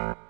you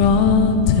from